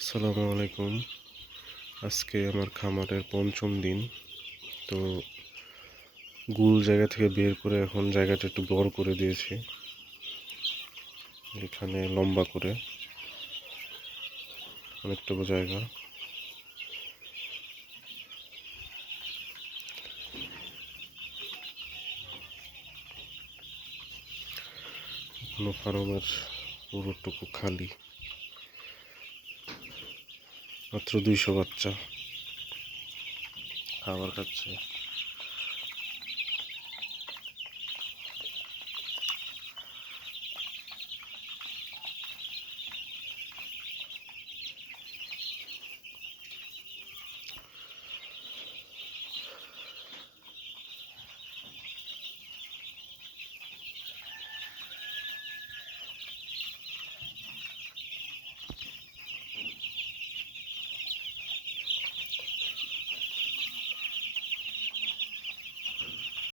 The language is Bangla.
আসসালামু আলাইকুম। আজকে আমার খামারের পঞ্চম দিন, তো গুল জায়গা থেকে বের করে এখন জায়গাটা একটু বড় করে দিয়েছি। এখানে লম্বা করে অনেকটুকু জায়গা। ফার্মের পুরোটুকু খালি। মাত্র দুইশো বাচ্চা। খাবার খাচ্ছে।